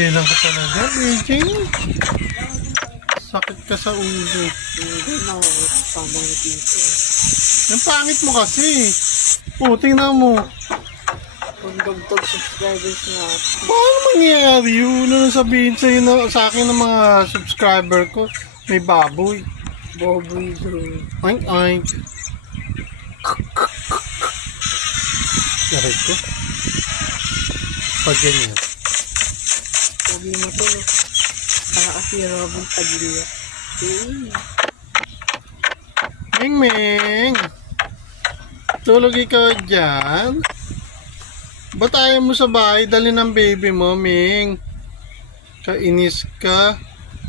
Kailan ka talaga, BJ? Sakit ka sa ulo. Hindi na ako kasama na dito. Ang pangit mo kasi. Oh, tingnan mo. Kung dagdag subscribers na Paano mangyayari yun? Ano sabihin sa'yo sa akin ng mga subscriber ko? May baboy. boboy doon. Oink, oink. Yaray ko. Pag ganyan. Sabi mo to, no? Para kasi Robin Padilla. Ming Ming! Tulog ikaw dyan? Ba't ayaw mo sa bahay? Dali ng baby mo, Ming. Kainis ka.